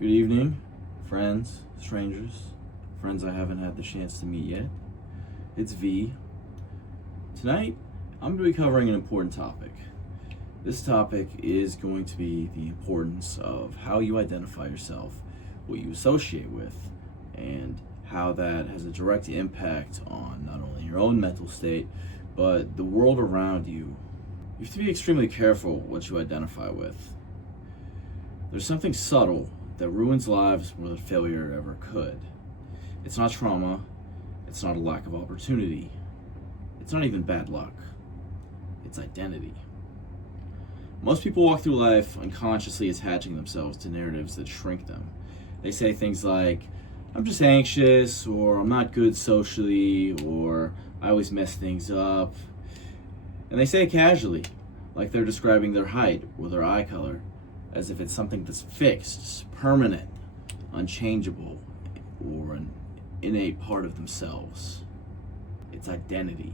Good evening, friends, strangers, friends I haven't had the chance to meet yet. It's V. Tonight, I'm going to be covering an important topic. This topic is going to be the importance of how you identify yourself, what you associate with, and how that has a direct impact on not only your own mental state, but the world around you. You have to be extremely careful what you identify with. There's something subtle that ruins lives more than failure ever could. It's not trauma, it's not a lack of opportunity, it's not even bad luck. It's identity. Most people walk through life unconsciously attaching themselves to narratives that shrink them. They say things like, I'm just anxious, or I'm not good socially, or I always mess things up. And they say it casually, like they're describing their height or their eye color, as if it's something that's fixed, permanent, unchangeable, or an innate part of themselves. It's identity.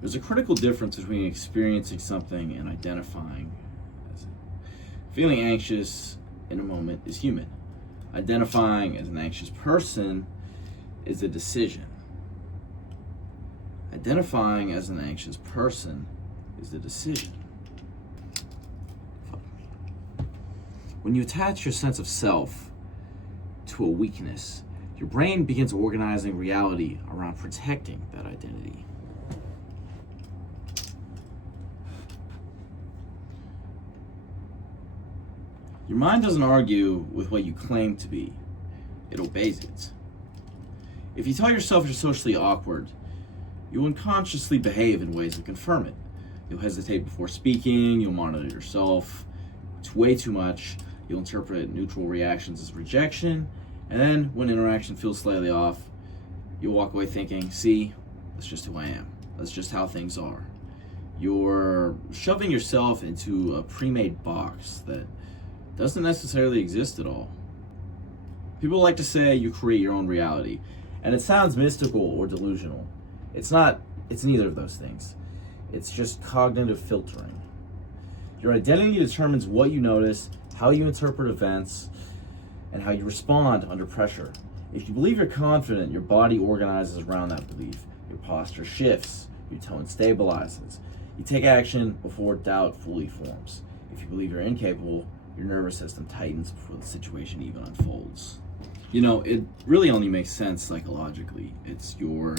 There's a critical difference between experiencing something and identifying as it. Feeling anxious in a moment is human. Identifying as an anxious person is a decision. Identifying as an anxious person is a decision. When you attach your sense of self to a weakness, your brain begins organizing reality around protecting that identity. Your mind doesn't argue with what you claim to be, it obeys it. If you tell yourself you're socially awkward, you'll unconsciously behave in ways that confirm it. You'll hesitate before speaking, you'll monitor yourself. It's way too much. You'll interpret neutral reactions as rejection, and then when interaction feels slightly off, you'll walk away thinking, see, that's just who I am. That's just how things are. You're shoving yourself into a pre-made box that doesn't necessarily exist at all. People like to say you create your own reality, and it sounds mystical or delusional. It's not, it's neither of those things. It's just cognitive filtering. Your identity determines what you notice, how you interpret events, and how you respond under pressure. If you believe you're confident, your body organizes around that belief. Your posture shifts, your tone stabilizes. You take action before doubt fully forms. If you believe you're incapable, your nervous system tightens before the situation even unfolds. You know, it really only makes sense psychologically. It's your,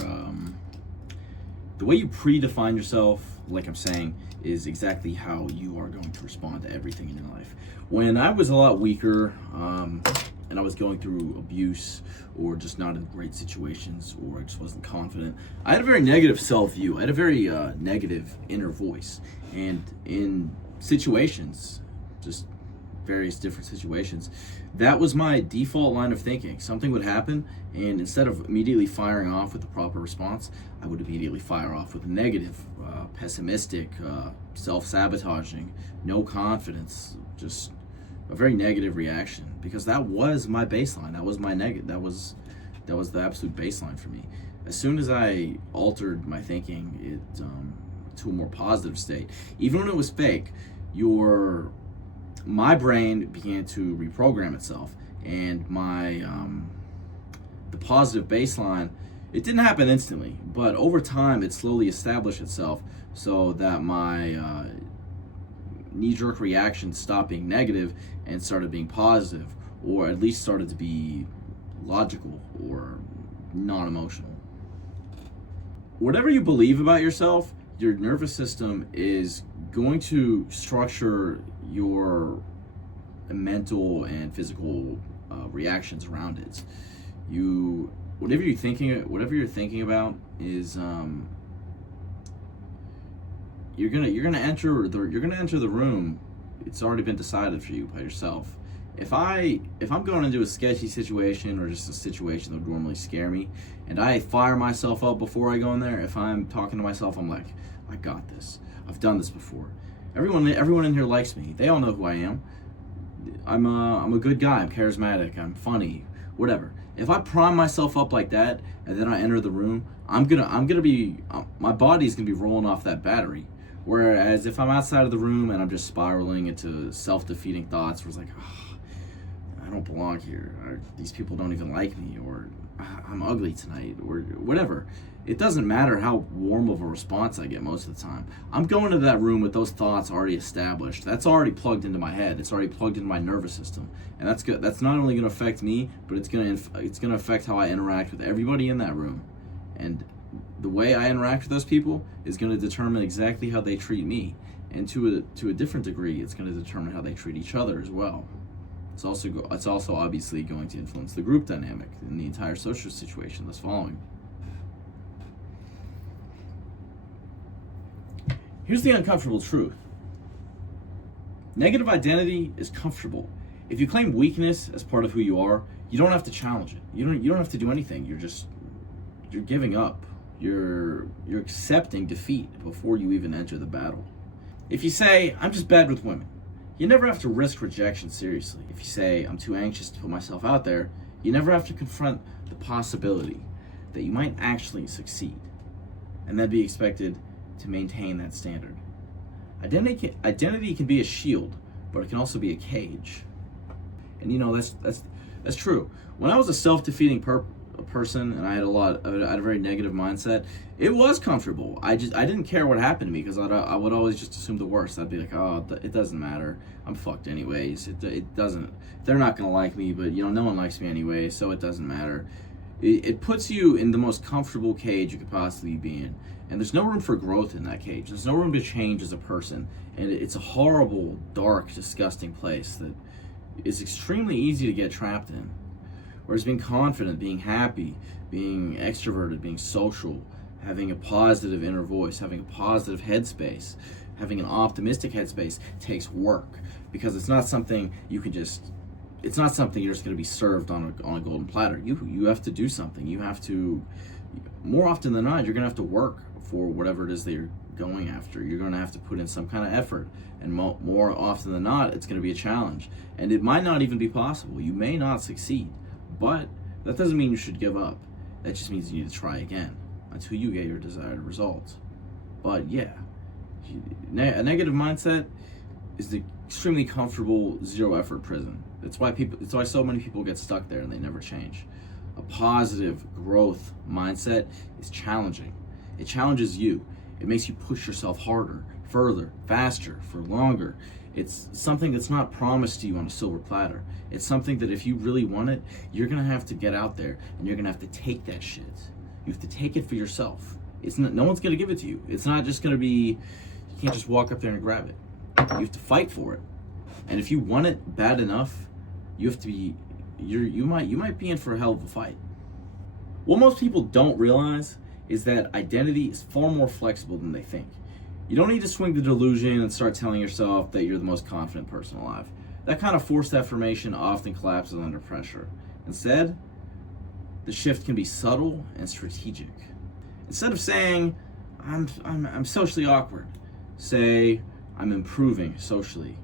the way you predefine yourself, like I'm saying, is exactly how you are going to respond to everything in your life. When I was a lot weaker, and I was going through abuse or just not in great situations, or I just wasn't confident, I had a very negative self-view. I had a very negative inner voice. And in situations, just various different situations, that was my default line of thinking. Something would happen, and instead of immediately firing off with the proper response, I would immediately fire off with a negative, pessimistic, self-sabotaging, no confidence, just a very negative reaction, because that was my baseline. That was my that was the absolute baseline for me. As soon as I altered my thinking to a more positive state, even when it was fake, my brain began to reprogram itself, and the positive baseline, it didn't happen instantly, but over time it slowly established itself so that my knee-jerk reactions stopped being negative and started being positive, or at least started to be logical or non-emotional. Whatever you believe about yourself, your nervous system is going to structure your mental and physical reactions around it. Whatever you're thinking about is you're gonna enter the room. It's already been decided for you by yourself. If I'm going into a sketchy situation, or just a situation that would normally scare me, and I fire myself up before I go in there, if I'm talking to myself, I'm like, I got this. I've done this before. Everyone in here likes me. They all know who I am. I'm a good guy. I'm charismatic. I'm funny. Whatever. If I prime myself up like that, and then I enter the room, my body's gonna be rolling off that battery. Whereas if I'm outside of the room and I'm just spiraling into self-defeating thoughts where it's like, oh, I don't belong here, or these people don't even like me, or I'm ugly tonight, or whatever. It doesn't matter how warm of a response I get most of the time. I'm going to that room with those thoughts already established. That's already plugged into my head. It's already plugged into my nervous system, and that's good. That's not only going to affect me, but it's going to affect how I interact with everybody in that room, and the way I interact with those people is going to determine exactly how they treat me, and to a different degree, it's going to determine how they treat each other as well. It's also obviously going to influence the group dynamic and the entire social situation that's following. Here's the uncomfortable truth. Negative identity is comfortable. If you claim weakness as part of who you are, you don't have to challenge it. You don't have to do anything. You're giving up. You're accepting defeat before you even enter the battle. If you say, I'm just bad with women, you never have to risk rejection seriously. If you say, I'm too anxious to put myself out there, you never have to confront the possibility that you might actually succeed and then be expected to maintain that standard. Identity can be a shield, but it can also be a cage. And you know, that's true. When I was a self-defeating person and I had a very negative mindset, it was comfortable. I didn't care what happened to me because I would always just assume the worst. I'd be like, oh, it doesn't matter. I'm fucked anyways. It doesn't. They're not gonna like me, but you know, no one likes me anyway, so it doesn't matter. It puts you in the most comfortable cage you could possibly be in, and there's no room for growth in that cage. There's no room to change as a person, and it's a horrible, dark, disgusting place that is extremely easy to get trapped in. Whereas being confident, being happy, being extroverted, being social, having a positive inner voice, having a positive headspace, having an optimistic headspace takes work, because it's not something you can just, it's not something you're just going to be served on a golden platter. You have to do something. You have to, more often than not, you're going to have to work for whatever it is that you're going after. You're going to have to put in some kind of effort, and more often than not, it's going to be a challenge, and it might not even be possible. You may not succeed, but that doesn't mean you should give up. That just means you need to try again until you get your desired results. But yeah, a negative mindset is the extremely comfortable zero-effort prison. That's why so many people get stuck there and they never change. A positive growth mindset is challenging. It challenges you. It makes you push yourself harder, further, faster, for longer. It's something that's not promised to you on a silver platter. It's something that if you really want it, you're gonna have to get out there and you're gonna have to take that shit. You have to take it for yourself. No one's gonna give it to you. It's not just gonna be, you can't just walk up there and grab it. You have to fight for it. And if you want it bad enough, you have to be, you might be in for a hell of a fight. What most people don't realize is that identity is far more flexible than they think. You don't need to swing the delusion and start telling yourself that you're the most confident person alive. That kind of forced affirmation often collapses under pressure. Instead, the shift can be subtle and strategic. Instead of saying, I'm socially awkward, say, I'm improving socially.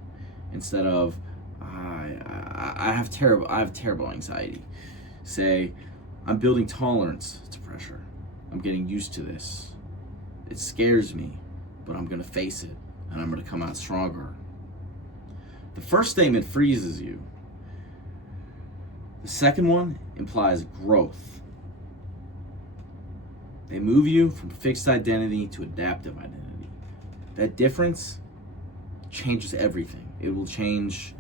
Instead of, I have terrible anxiety, say, I'm building tolerance to pressure. I'm getting used to this. It scares me, but I'm gonna face it, and I'm gonna come out stronger. The first statement freezes you. The second one implies growth. They move you from fixed identity to adaptive identity. That difference changes everything. It will change,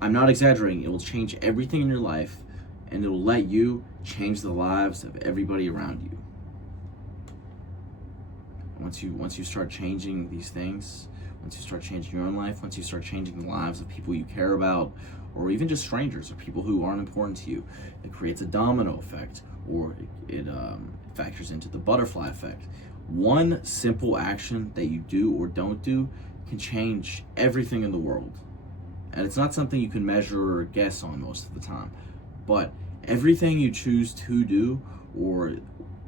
I'm not exaggerating, it will change everything in your life, and it will let you change the lives of everybody around you. Once you start changing these things, once you start changing your own life, once you start changing the lives of people you care about, or even just strangers or people who aren't important to you, it creates a domino effect, or it factors into the butterfly effect. One simple action that you do or don't do can change everything in the world. And it's not something you can measure or guess on most of the time. But everything you choose to do or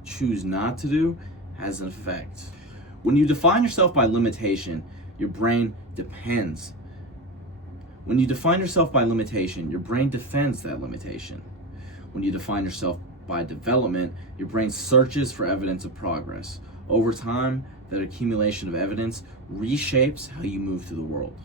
choose not to do has an effect. When you define yourself by limitation, your brain depends. When you define yourself by limitation, your brain defends that limitation. When you define yourself by development, your brain searches for evidence of progress. Over time, that accumulation of evidence reshapes how you move through the world.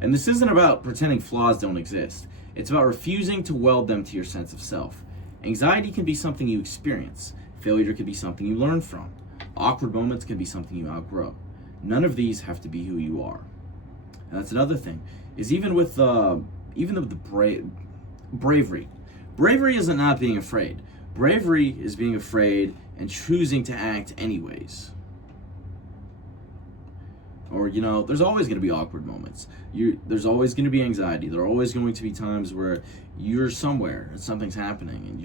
And this isn't about pretending flaws don't exist. It's about refusing to weld them to your sense of self. Anxiety can be something you experience. Failure can be something you learn from. Awkward moments can be something you outgrow. None of these have to be who you are. And that's another thing. Is even with bravery. Bravery isn't not being afraid. Bravery is being afraid and choosing to act anyways. Or, there's always going to be awkward moments. There's always going to be anxiety. There are always going to be times where you're somewhere and something's happening and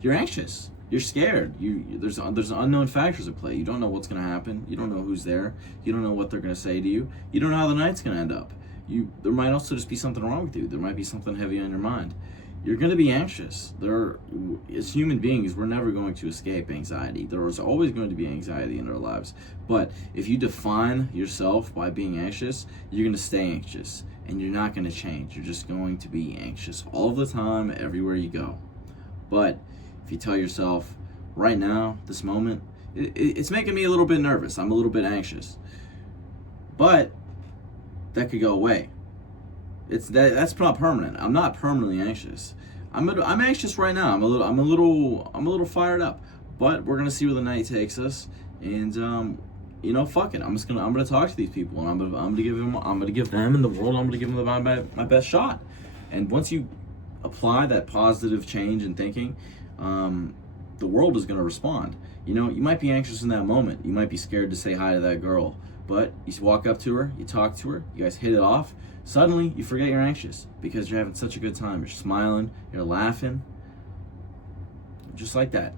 you're anxious. You're scared. There's unknown factors at play. You don't know what's going to happen. You don't know who's there. You don't know what they're going to say to you. You don't know how the night's going to end up. There might also just be something wrong with you. There might be something heavy on your mind. You're going to be anxious. As human beings, we're never going to escape anxiety. There is always going to be anxiety in our lives. But if you define yourself by being anxious, you're going to stay anxious. And you're not going to change. You're just going to be anxious all the time, everywhere you go. But if you tell yourself, right now, this moment, it's making me a little bit nervous. I'm a little bit anxious. But that could go away. That's not permanent. I'm not permanently anxious. I'm anxious right now. I'm a little fired up. But we're gonna see where the night takes us, and fuck it. I'm gonna talk to these people, and I'm gonna give them and the world. I'm gonna give them my best shot. And once you apply that positive change in thinking, the world is gonna respond. You might be anxious in that moment. You might be scared to say hi to that girl, but you walk up to her, you talk to her, you guys hit it off. Suddenly, you forget you're anxious because you're having such a good time. You're smiling, you're laughing. Just like that.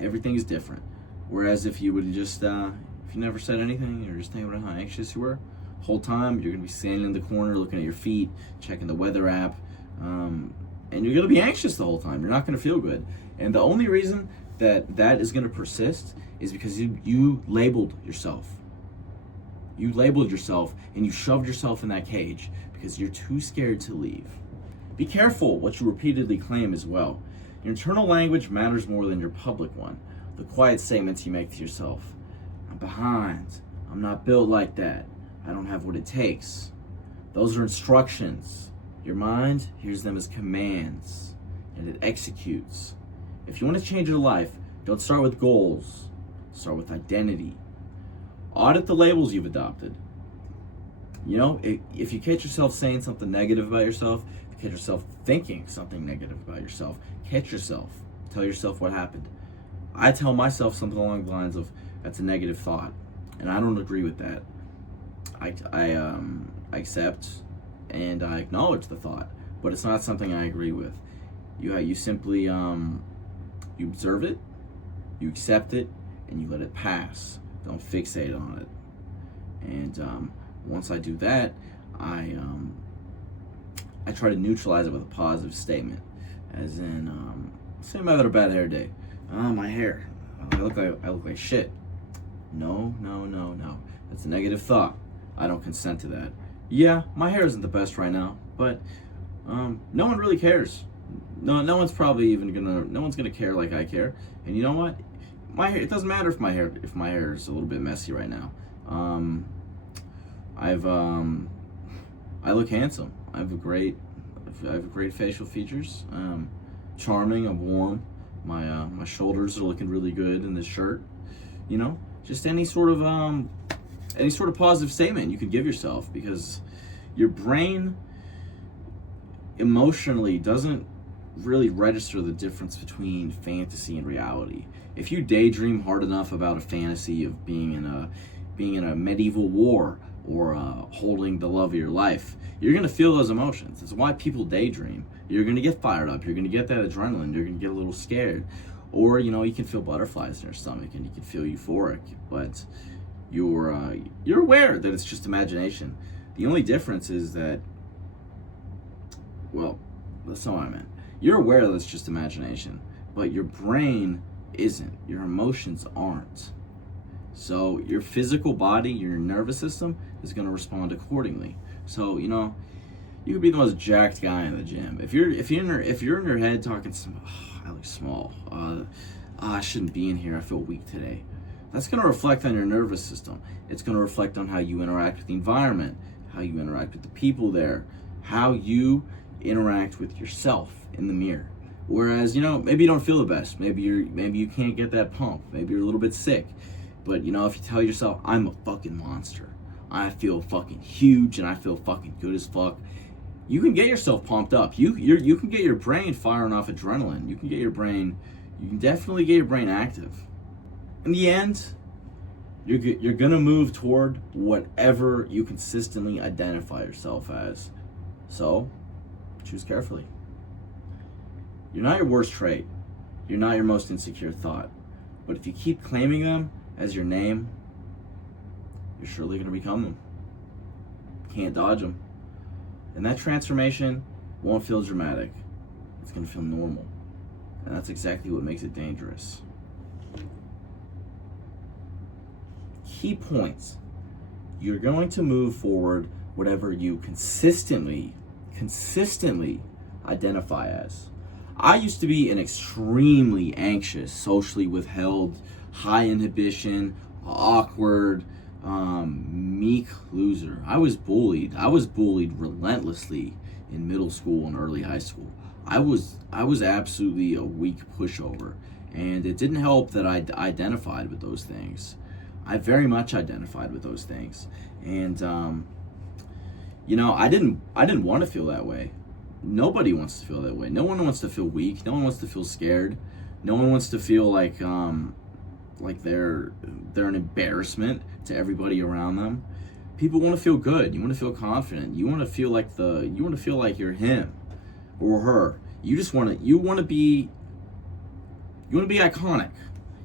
Everything is different. Whereas if you would just, if you never said anything, you're just thinking about how anxious you were, the whole time you're going to be standing in the corner looking at your feet, checking the weather app, and you're going to be anxious the whole time. You're not going to feel good. And the only reason that is going to persist is because you labeled yourself. You labeled yourself and you shoved yourself in that cage because you're too scared to leave. Be careful what you repeatedly claim as well. Your internal language matters more than your public one. The quiet statements you make to yourself. I'm behind. I'm not built like that. I don't have what it takes. Those are instructions. Your mind hears them as commands and it executes. If you want to change your life, don't start with goals. Start with identity. Audit the labels you've adopted. If you catch yourself saying something negative about yourself, if you catch yourself thinking something negative about yourself, catch yourself. Tell yourself what happened. I tell myself something along the lines of, that's a negative thought. And I don't agree with that. I accept and I acknowledge the thought, but it's not something I agree with. You simply, you observe it, you accept it, and you let it pass. Don't fixate on it. And once I do that, I try to neutralize it with a positive statement, as in, say I'm having a bad hair day. My hair, I look like shit. No. That's a negative thought. I don't consent to that. Yeah, my hair isn't the best right now, but no one really cares. No one's gonna care like I care. And you know what? My hair, it doesn't matter if my hair is a little bit messy right now. I look handsome. I have great facial features. Charming. I'm warm. My shoulders are looking really good in this shirt. Just any sort of positive statement you can give yourself, because your brain emotionally doesn't really register the difference between fantasy and reality. If you daydream hard enough about a fantasy of being in a medieval war or holding the love of your life, you're gonna feel those emotions. That's why people daydream. You're gonna get fired up. You're gonna get that adrenaline. You're gonna get a little scared, or you can feel butterflies in your stomach and you can feel euphoric. But you're aware that it's just imagination. The only difference is that, well, that's not what I meant. You're aware that it's just imagination, but your brain isn't. Your emotions aren't. So your physical body, your nervous system is going to respond accordingly. So you could be the most jacked guy in the gym. If you're in your head talking, I look small. I shouldn't be in here. I feel weak today. That's going to reflect on your nervous system. It's going to reflect on how you interact with the environment, how you interact with the people there, how you interact with yourself in the mirror. Whereas, maybe you don't feel the best. Maybe you can't get that pump. Maybe you're a little bit sick. But, if you tell yourself, I'm a fucking monster, I feel fucking huge, and I feel fucking good as fuck, you can get yourself pumped up. You can get your brain firing off adrenaline. You can definitely get your brain active. In the end, you're gonna move toward whatever you consistently identify yourself as. So, choose carefully. You're not your worst trait. You're not your most insecure thought. But if you keep claiming them as your name, you're surely gonna become them. Can't dodge them. And that transformation won't feel dramatic. It's gonna feel normal. And that's exactly what makes it dangerous. Key points. You're going to move forward whatever you consistently identify as. I used to be an extremely anxious, socially withheld, high inhibition, awkward, meek loser. I was bullied relentlessly in middle school and early high school. I was absolutely a weak pushover, and it didn't help that I identified with those things. I very much identified with those things, and I didn't want to feel that way. Nobody wants to feel that way. No one wants to feel weak. No one wants to feel scared. No one wants to feel like they're an embarrassment to everybody around them. People want to feel good. You want to feel confident. You want to feel like you're him or her. You want to be iconic.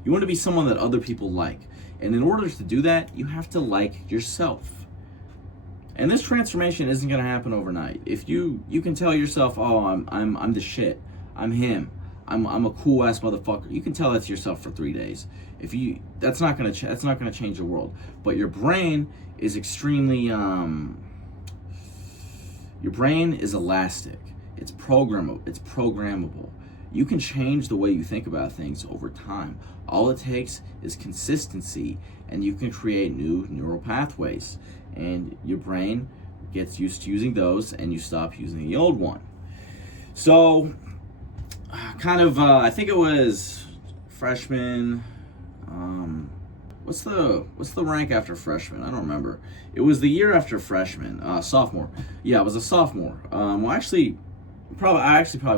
You want to be someone that other people like. And in order to do that, you have to like yourself. And this transformation isn't going to happen overnight. If you can tell yourself, "Oh, I'm the shit. I'm him. I'm a cool ass motherfucker." You can tell that to yourself for 3 days. That's not going to change the world. But your brain is extremely your brain is elastic. It's programmable. You can change the way you think about things over time. All it takes is consistency, and you can create new neural pathways. And your brain gets used to using those, and you stop using the old one. So, I think it was freshman. What's the rank after freshman? I don't remember. It was the year after freshman, sophomore. Yeah, I was a sophomore. I actually probably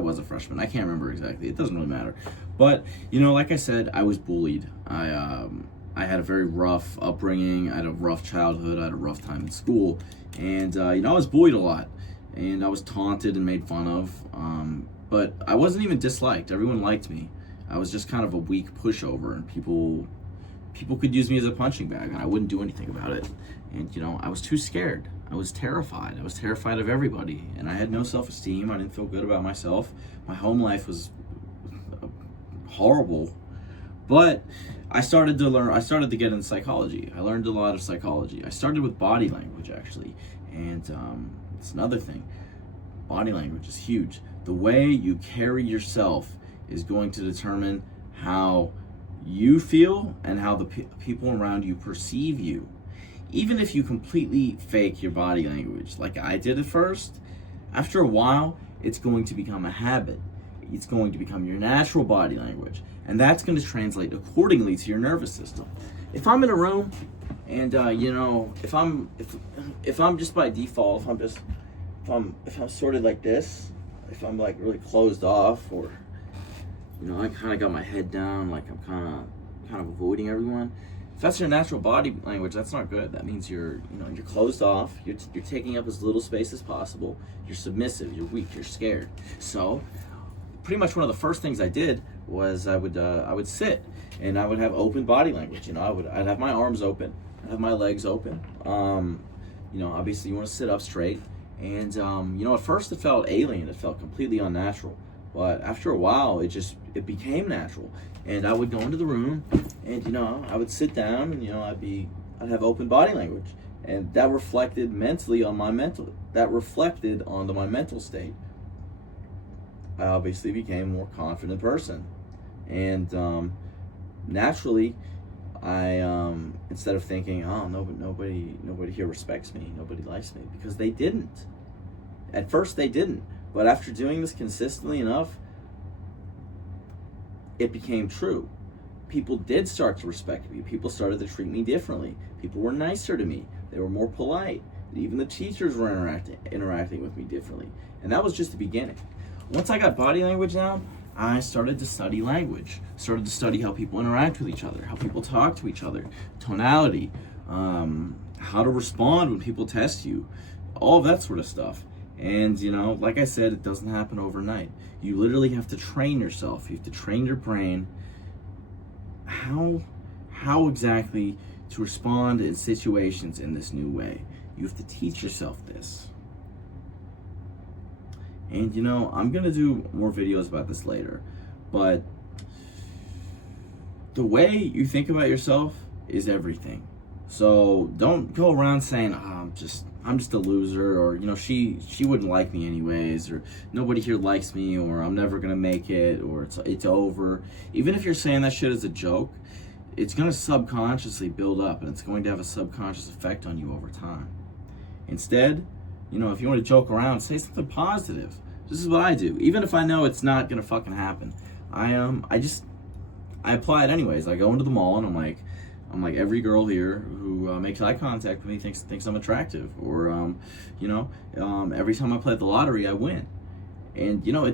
was a freshman. I can't remember exactly. It doesn't really matter. But like I said, I was bullied. I had a very rough upbringing. I had a rough childhood. I had a rough time in school, and I was bullied a lot, and I was taunted and made fun of. But I wasn't even disliked. Everyone liked me. I was just kind of a weak pushover, and people could use me as a punching bag, and I wouldn't do anything about it. And I was too scared. I was terrified. I was terrified of everybody, and I had no self-esteem. I didn't feel good about myself. My home life was horrible. But I started to get into psychology. I learned a lot of psychology. I started with body language, actually. And it's another thing. Body language is huge. The way you carry yourself is going to determine how you feel and how the people around you perceive you. Even if you completely fake your body language, like I did at first, after a while, it's going to become a habit. It's going to become your natural body language. And that's going to translate accordingly to your nervous system. If I'm in a room and, if I'm just by default, if I'm sorted like this, if I'm like really closed off, or, I kind of got my head down, like I'm kind of avoiding everyone. If that's your natural body language, that's not good. That means you're closed off. You're taking up as little space as possible. You're submissive. You're weak. You're scared. So, pretty much one of the first things I did was I would sit, and I would have open body language. I'd have my arms open. I'd have my legs open. Obviously you want to sit up straight. And at first it felt alien. It felt completely unnatural. But after a while, it became natural. And I would go into the room, and I would sit down, and I'd have open body language, and that reflected mentally on my mental. That reflected onto my mental state. I obviously became a more confident person, and naturally, I instead of thinking, oh, nobody here respects me, nobody likes me, because they didn't. At first they didn't, but after doing this consistently enough, it became true. People did start to respect me. People started to treat me differently. People were nicer to me. They were more polite. Even the teachers were interacting with me differently. And that was just the beginning. Once I got body language down, I started to study language. Started to study how people interact with each other, how people talk to each other, tonality, how to respond when people test you, all of that sort of stuff. And, you know, like I said, it doesn't happen overnight. You literally have to train yourself. You have to train your brain how exactly to respond in situations in this new way. You have to teach yourself this. And, you know, I'm going to do more videos about this later, but the way you think about yourself is everything. So don't go around saying, oh, I'm just a loser, or, you know, she wouldn't like me anyways, or nobody here likes me, or I'm never gonna make it, or it's over. Even if you're saying that shit as a joke, it's gonna subconsciously build up, and it's going to have a subconscious effect on you over time. Instead, you know, if you want to joke around, say something positive. This is what I do. Even if I know it's not gonna fucking happen, I apply it anyways. I go into the mall and I'm like every girl here who makes eye contact with me thinks I'm attractive, or you know, every time I play the lottery, I win. And you know,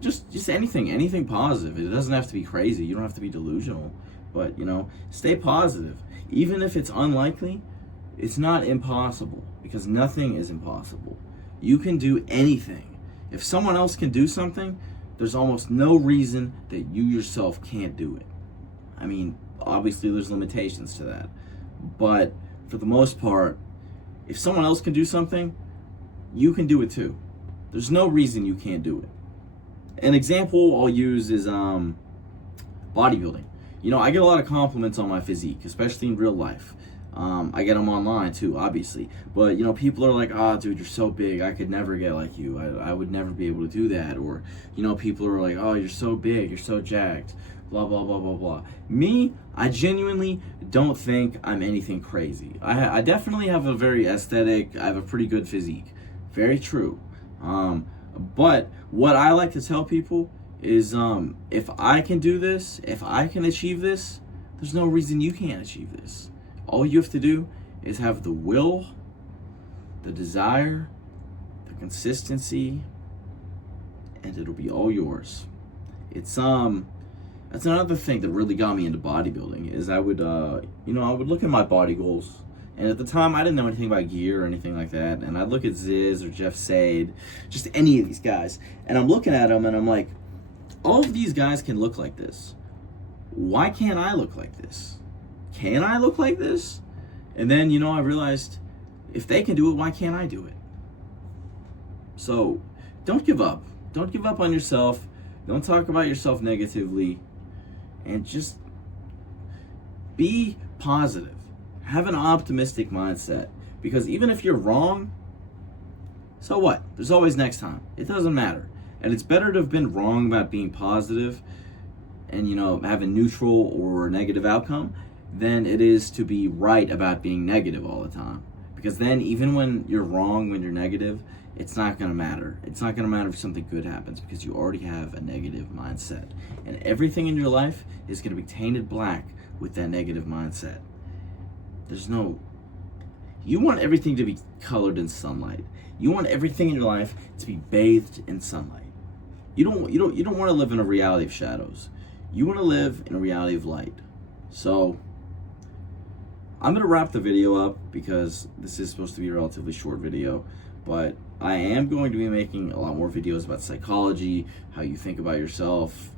just anything positive. It doesn't have to be crazy. You don't have to be delusional, but you know, stay positive. Even if it's unlikely, it's not impossible, because nothing is impossible. You can do anything. If someone else can do something, there's almost no reason that you yourself can't do it. I mean, obviously there's limitations to that, but for the most part, if someone else can do something, you can do it too. There's no reason you can't do it. An example I'll use is bodybuilding. You know, I get a lot of compliments on my physique, especially in real life. I get them online too, obviously. But, you know, people are like, ah, dude, you're so big, I could never get like you. I would never be able to do that. Or, you know, people are like, oh, you're so big, you're so jacked, blah, blah, blah, blah, blah. Me, I genuinely don't think I'm anything crazy. I definitely have a very aesthetic, I have a pretty good physique. Very true. But what I like to tell people is, if I can do this, if I can achieve this, there's no reason you can't achieve this. All you have to do is have the will, the desire, the consistency, and it'll be all yours. It's that's another thing that really got me into bodybuilding, is I would you know, I would look at my body goals, and at the time I didn't know anything about gear or anything like that, and I'd look at Ziz or Jeff Sade, just any of these guys, and I'm looking at them and I'm like, all of these guys can look like this. Why can't I look like this? Can I look like this? And then, you know, I realized, if they can do it, why can't I do it? So don't give up. Don't give up on yourself. Don't talk about yourself negatively. And just be positive. Have an optimistic mindset. Because even if you're wrong, so what? There's always next time. It doesn't matter. And it's better to have been wrong about being positive and, you know, have a neutral or negative outcome, than it is to be right about being negative all the time. Because then, even when you're wrong, when you're negative, it's not going to matter. It's not going to matter if something good happens, because you already have a negative mindset. And everything in your life is going to be tainted black with that negative mindset. You want everything to be colored in sunlight. You want everything in your life to be bathed in sunlight. You don't want to live in a reality of shadows. You want to live in a reality of light. So I'm going to wrap the video up, because this is supposed to be a relatively short video, but I am going to be making a lot more videos about psychology, how you think about yourself,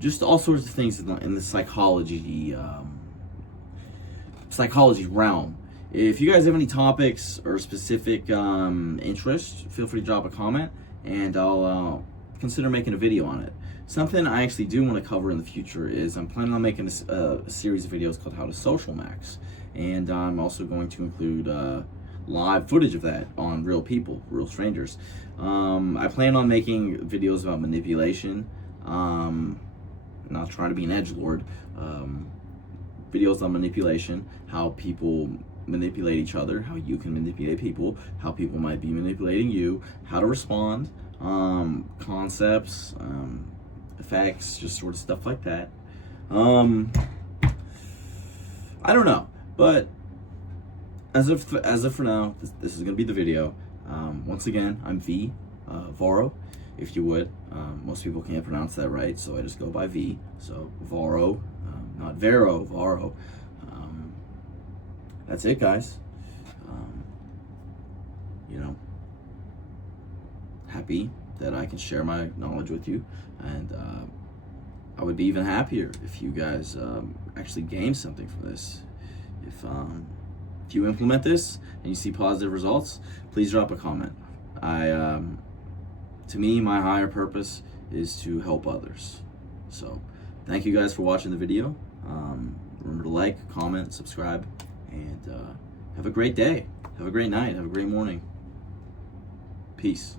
just all sorts of things in the psychology realm. If you guys have any topics or specific interests, feel free to drop a comment, and I'll consider making a video on it. Something I actually do want to cover in the future is I'm planning on making a series of videos called How to Social Max. And I'm also going to include live footage of that on real people, real strangers. I plan on making videos about manipulation, not trying to be an edgelord. Videos on manipulation, how people manipulate each other, how you can manipulate people, how people might be manipulating you, how to respond, concepts, effects, just sort of stuff like that. I don't know, but as of for now, this is gonna be the video. Once again, I'm V, Varo, if you would. Most people can't pronounce that right, so I just go by V. So Varo, not Vero, Varo. That's it, guys. You know, happy that I can share my knowledge with you, and I would be even happier if you guys actually gain something from this. If you implement this and you see positive results, please drop a comment. To me, my higher purpose is to help others. So, thank you guys for watching the video. Remember to like, comment, subscribe, and have a great day. Have a great night. Have a great morning. Peace.